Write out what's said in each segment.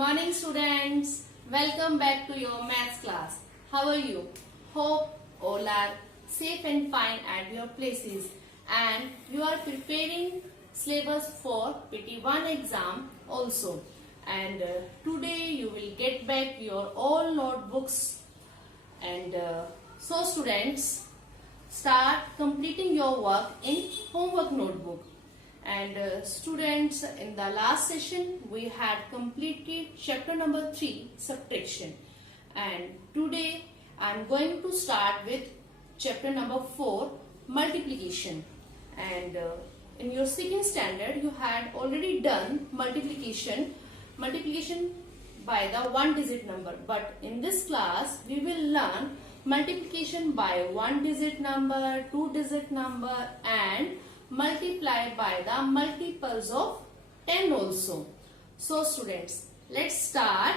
morning students. Welcome back to your maths class. How are you? Hope all are safe and fine at your places and you are preparing syllabus for PT1 exam also. And today you will get back your all notebooks and so students start completing your work in homework notebook. And students, in the last session we had completed chapter number 3 subtraction, and today I am going to start with chapter number 4 multiplication. And in your second standard you had already done multiplication by the one digit number, but in this class we will learn multiplication by one digit number, two digit number, and multiply by the multiples of 10 also. So students, let's start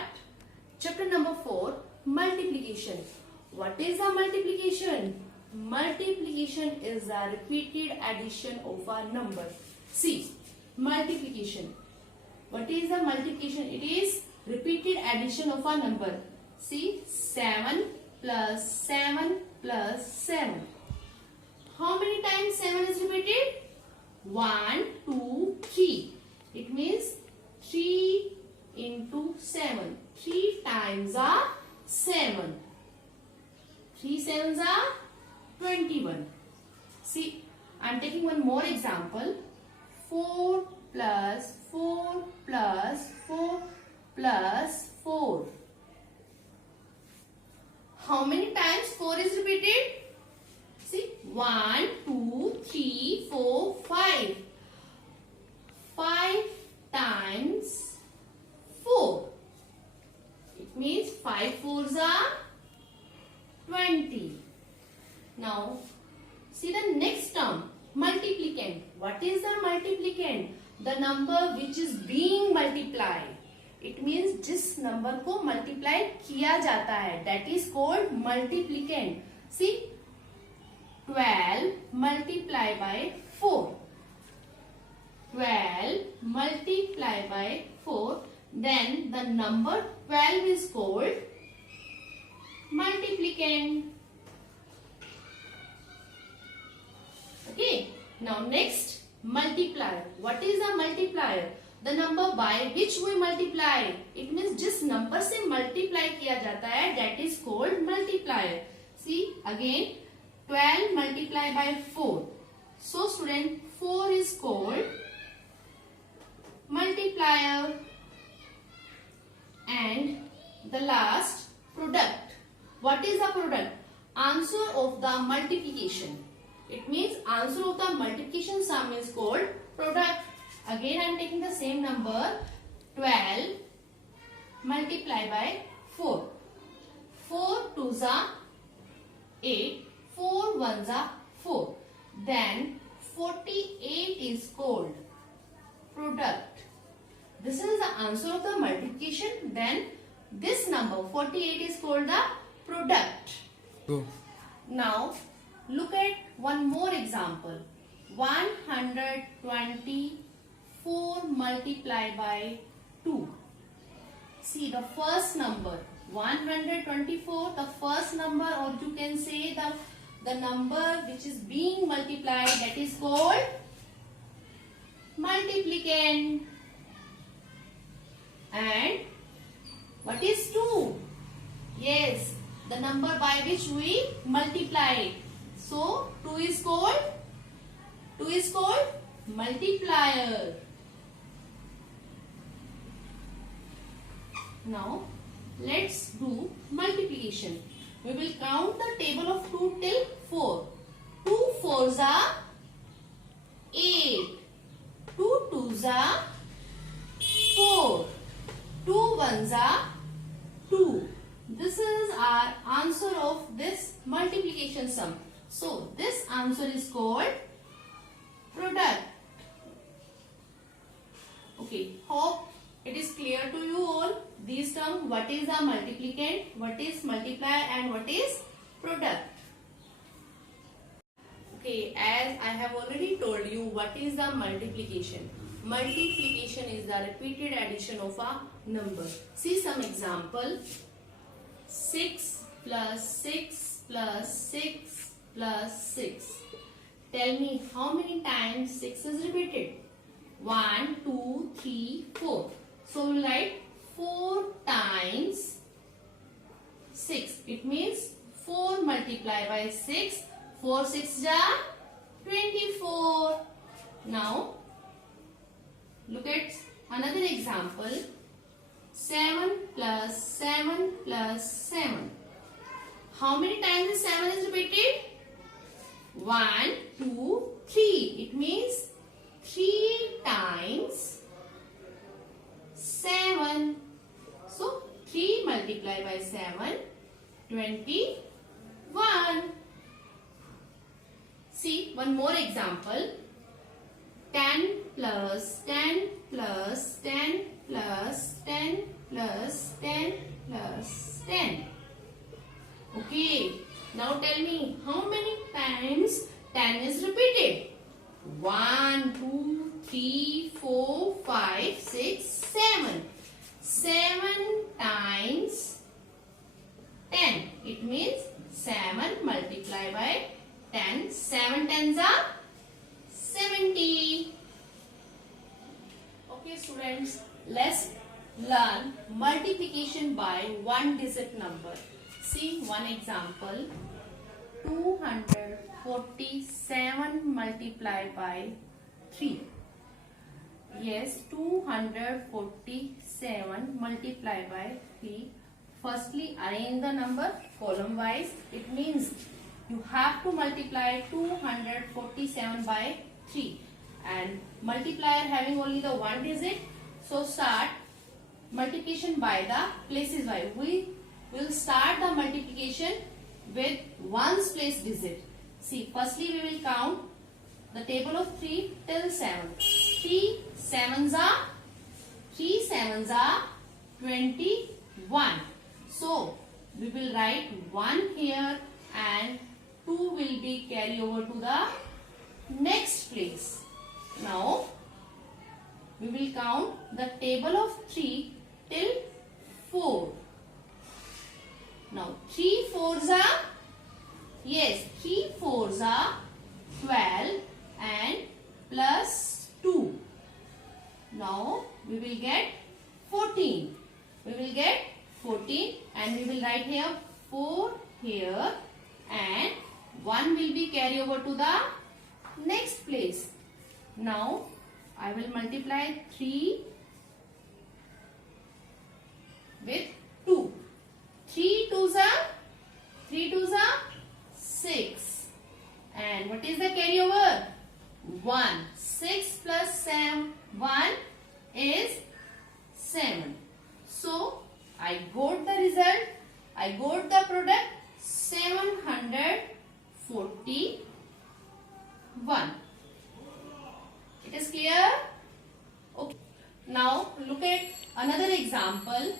chapter number 4 multiplication. What is a multiplication? Multiplication is a repeated addition of a number. See, multiplication. What is the multiplication? It is repeated addition of a number. See, 7 plus 7 plus 7. How many times 7 is repeated? 1, 2, 3. It means 3 into 7. 3 times are 7. 3 sevens are 21. See, I am taking one more example. 4 plus 4 plus 4 plus 4. How many times 4 is repeated? See, 1, 2, 3, 4, 5. 5 times 4. It means 5 fours are 20. Now, see the next term, multiplicand. What is the multiplicand? The number which is being multiplied. It means जिस number को multiply किया जाता है. That is called multiplicand. See, 12 multiply by 4. 12 multiply by 4. Then the number 12 is called multiplicand. Okay. Now next, multiplier. What is a multiplier? The number by which we multiply. It means जिस number से multiply किया जाता है, that is called multiplier. See again, 12 multiplied by 4. So student, 4 is called multiplier. And the last, product. What is the product? Answer of the multiplication. It means answer of the multiplication sum is called product. Again I am taking the same number, 12 multiplied by 4. 4 twos are 8. 4 ones are 4. Then 48 is called product. This is the answer of the multiplication. Then this number 48 is called the product. Go. Now look at one more example. 124 multiplied by 2. See the first number 124, the first number, or you can say the number which is being multiplied, that is called multiplicand. And what is 2? Yes, the number by which we multiply. So 2 is called multiplier. Now let's do multiplication. We will count the table of 2 till 4. 2 fours are 8. 2 twos are 4. 2 ones are 2. This is our answer of this multiplication sum. So this answer is called product. Okay, hope it is clear to you all. These terms, what is a multiplicand, what is multiplier, and what is product. Okay, as I have already told you what is the multiplication. Multiplication is the repeated addition of a number. See some example. 6 plus 6 plus 6 plus 6. Tell me how many times 6 is repeated? 1, 2, 3, 4. So we will write 4 times 6. It means 4 multiplied by 6. 4 6 are 24. Now look at another example. 7 plus 7 plus 7. How many times 7 is repeated? 1, 2, 3. It means 3 times 7. So 3 multiplied by 7, 21. See one more example. 10 plus 10 plus 10 plus 10 plus 10 plus 10. Okay. Now tell me how many times 10 is repeated? 1, 2, 3, 4, 5, 6, 7. 7 times 10. It means 7 multiplied by 10. 7 tens are 70. Okay students, let's learn multiplication by one digit number. See one example. 247 multiplied by 3. Yes, 247 multiplied by 3. Firstly, arrange the number column wise. It means you have to multiply 247 by 3. And multiplier having only the one digit. So start multiplication by the places wise. We will start the multiplication with ones place digit. See, firstly we will count the table of 3 till 7. 3 sevens are 21. So we will write 1 here and 2 will be carried over to the next place. Now we will count the table of 3 till 4. Now 3 fours are, yes, 3 fours are 12 and plus 2. Now we will get 14. We will get 14 and we will write here 4 here and 1 will be carried over to the next place. Now I will multiply 3 with 2. 3 twos are 6. And what is the carryover? 1. 6 plus 7, 1 is 7. So I got the result. I got the product 741. It is clear? Okay. Now look at another example.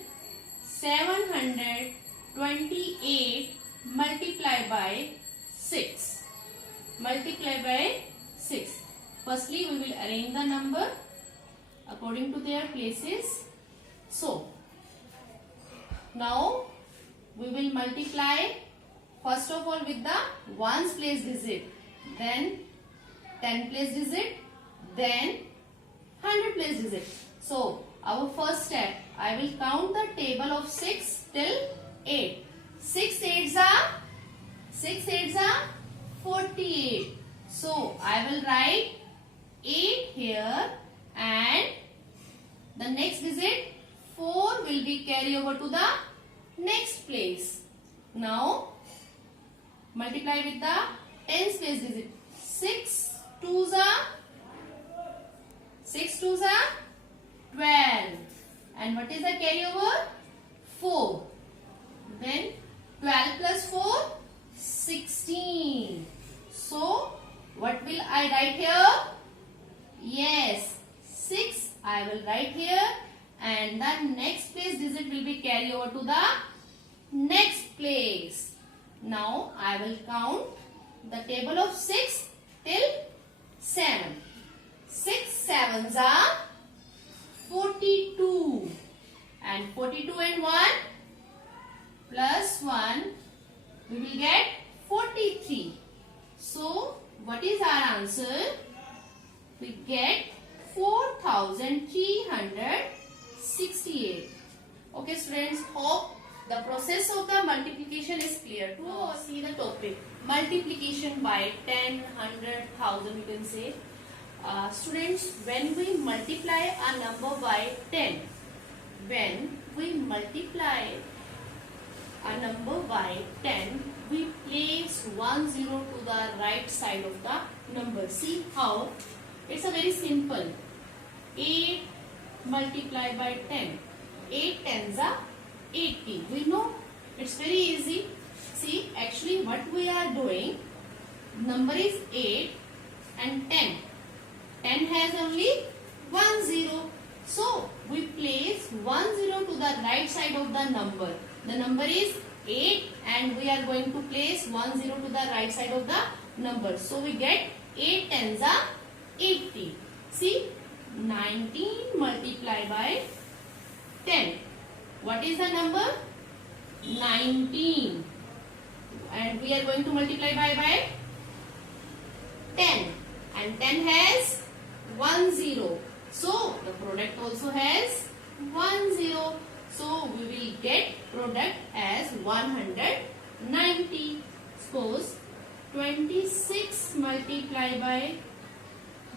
728 multiplied by 6. Multiply by 6. Firstly, we will arrange the number according to their places. So, now we will multiply first of all with the ones place digit, then 10 place digit, then 100 place digit. So, our first step, I will count the table of 6 till 8. 6 8s are 48. So, I will write 8 here and the next digit 4 will be carried over to the next place. Now, multiply with the 10s place digit. 6 twos are 12. And what is the carryover? 4. Then 12 plus 4, 16. So, what will I write here? Yes, 6 I will write here and the next place digit will be carried over to the next place. Now, I will count the table of 6 till 7. 6 7 sevens are 42. And 42 and 1 plus 1, we will get 43. So, what is our answer? We get 4368. Okay students, hope the process of the multiplication is clear. Now see the topic. Multiplication by 10, 100, 1000 you can say. Students, when we multiply a number by 10, when we multiply a number by 10, we place 1 0 to the right side of the number. See how? It's a very simple. 8 multiplied by 10. 8 tens are 80. We know it's very easy. See, actually what we are doing, number is 8 and 10. 10 has only 1 0. So, we place 1 0 to the right side of the number. The number is 8 and we are going to place 1 0 to the right side of the number. So, we get 8 tens are 80. See, 19 multiplied by 10. What is the number? 19. And we are going to multiply by 10. And 10 has 1 0. So, the product also has 1 0. So, we will get product as 190. Suppose 26 multiplied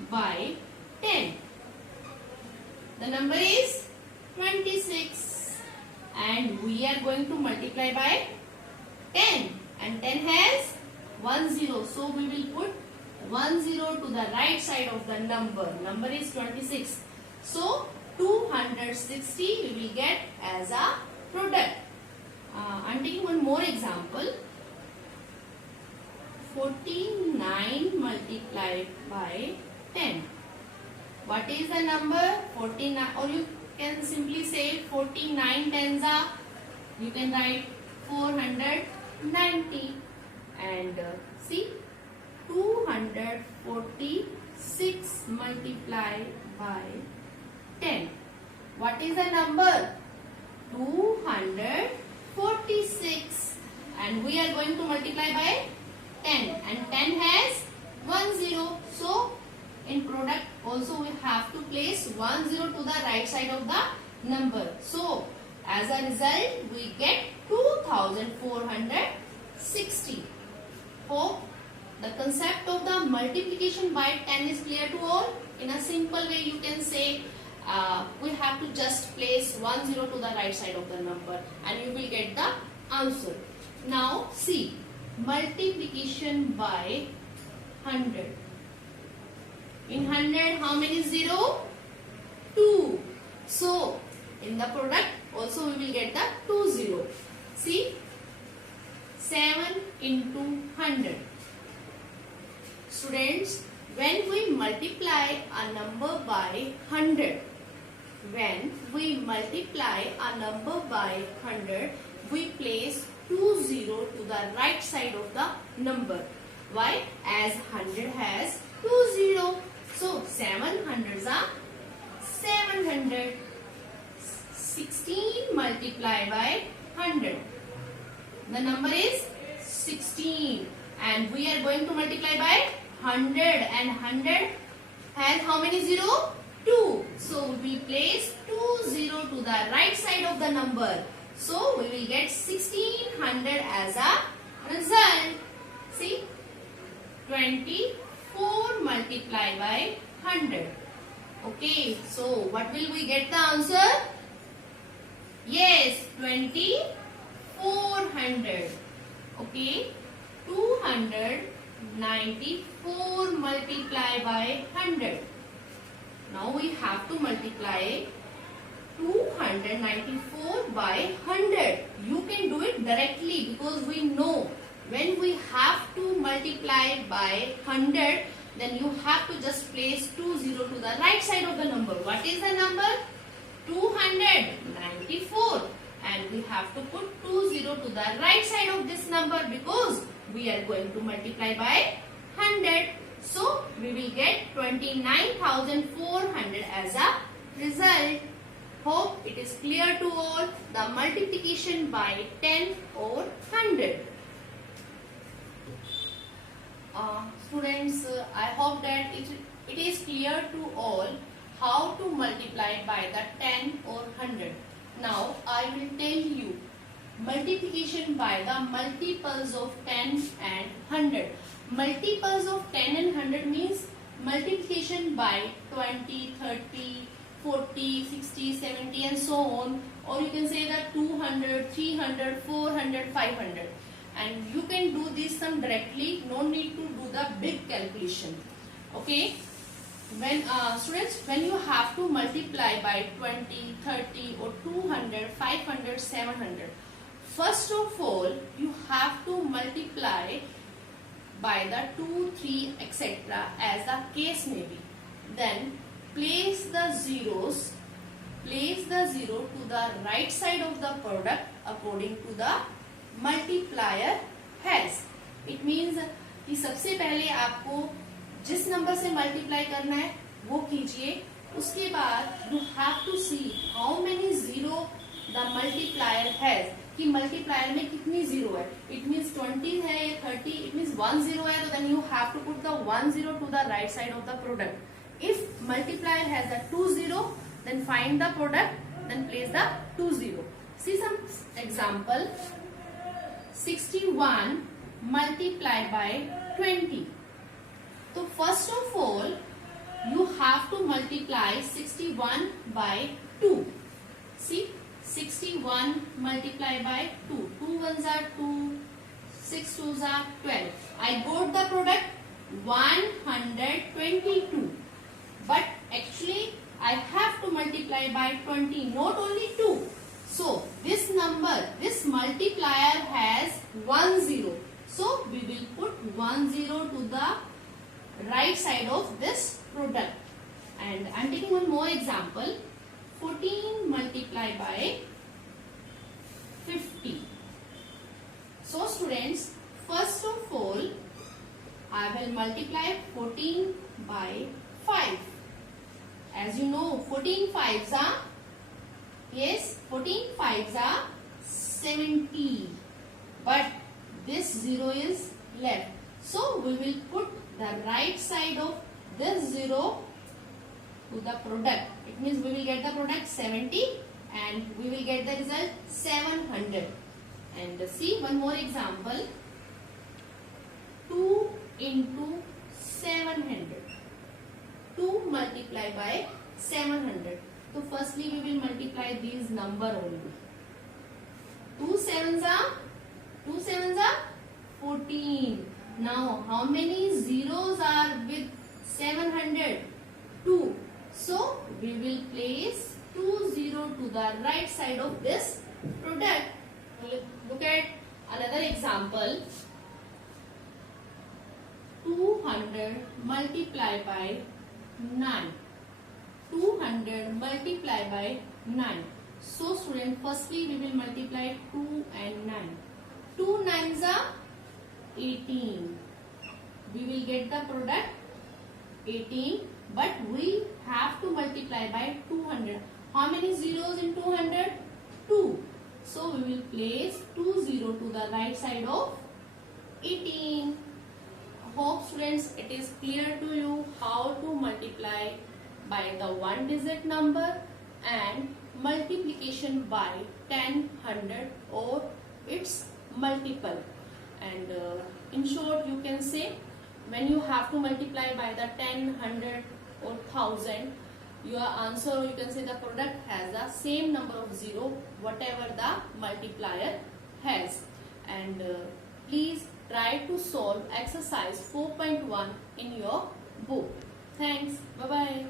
by 10. The number is 26. And we are going to multiply by 10. And 10 has 1 0. So, we will put 1 0 to the right side of the number. Number is 26. So, 260 we will get as a product. I am taking one more example. 49 multiplied by 10. What is the number? 49, or you can simply say 49 tens are, you can write 490. And see, 246 multiplied by 10. What is the number? 246. And we are going to multiply by 10. And 10 has 1 0. So, in product also we have to place 1 0 to the right side of the number. So, as a result, we get 2460. Hope the concept of the multiplication by 10 is clear to all. In a simple way, you can say we have to just place 1 0 to the right side of the number and you will get the answer. Now, see, multiplication by 100. In 100, how many 0? 2. So, in the product, also we will get the 2 0. See, 7 into 100. Students, when we multiply a number by 100, we place 2 0 to the right side of the number. Why? As 100 has 2 0. So, 7 hundreds are 700. 16 multiplied by 100. The number is 16. And we are going to multiply by 100. And 100 has how many 0? 2. So, we place 2 0 to the right side of the number. So, we will get 1600 as a result. See, 24 multiplied by 100. Okay, so what will we get the answer? Yes, 2400. Okay, 294 multiplied by 100. Now we have to multiply 294 by 100. You can do it directly because we know when we have to multiply by 100, then you have to just place 2 0 to the right side of the number. What is the number? 294. And we have to put 2 0 to the right side of this number because we are going to multiply by 100. So we will get 29,400 as a result. Hope it is clear to all the multiplication by 10 or 100. Students, I hope that it is clear to all how to multiply by the 10 or 100. Now I will tell you multiplication by the multiples of 10 and 100. Multiples of 10 and 100 means multiplication by 20, 30, 40, 60, 70 and so on, or you can say that 200, 300, 400, 500, and you can do this sum directly, no need to do the big calculation. Okay, when students, when you have to multiply by 20, 30 or 200, 500, 700, first of all you have to multiply by the 2, 3 etc. as the case may be. Then place the zeros to the right side of the product according to the multiplier has. It means कि सबसे पहले आपको जिस number से multiply करना है वो कीजिए, उसके बाद you have to see how many zero the multiplier has, कि मल्टीप्लायर में कितनी जीरो है. इट मीन्स 20 है या 30, इट मीन्स 1 0 है, तो then you have to put the 1 0 to the right side of the product. If multiplier has the 2 0, then find the product, then place the 2 0. See some example. 61 multiplied by 20. So first of all you have to multiply 61 by 2. See, 61 multiplied by 2. 2 ones are 2, 6 twos are 12. I got the product 122. But actually I have to multiply by 20, not only 2. So this number, this multiplier has 1 0. So we will put 1 0 to the right side of this product. And I am taking one more example. 14 multiplied by 50. So students, first of all I will multiply 14 by 5. As you know, 14 5s are, yes, 14 5s are 70. But this 0 is left. So we will put the right side of this 0 to the product. It means we will get the product 70 and we will get the result 700. And see one more example. 2 into 700. 2 multiplied by 700. So firstly we will multiply these number only. 2 sevens are 14. Now how many zeros are with 700? 2. So we will place 2 0 to the right side of this product. Look at another example. 200 multiplied by 9. 200 multiplied by 9. So student, firstly we will multiply 2 and 9. 2 9s are 18. We will get the product 18, but we have to multiply by 200. How many zeros in 200? 2. So we will place 2 0 to the right side of 18. Hope students it is clear to you how to multiply by the one digit number and multiplication by 10, 100 or its multiple. And in short you can say, when you have to multiply by the 10, 100 or 1000, your answer, or you can say the product has the same number of 0 whatever the multiplier has. And please try to solve exercise 4.1 in your book. Thanks. Bye bye.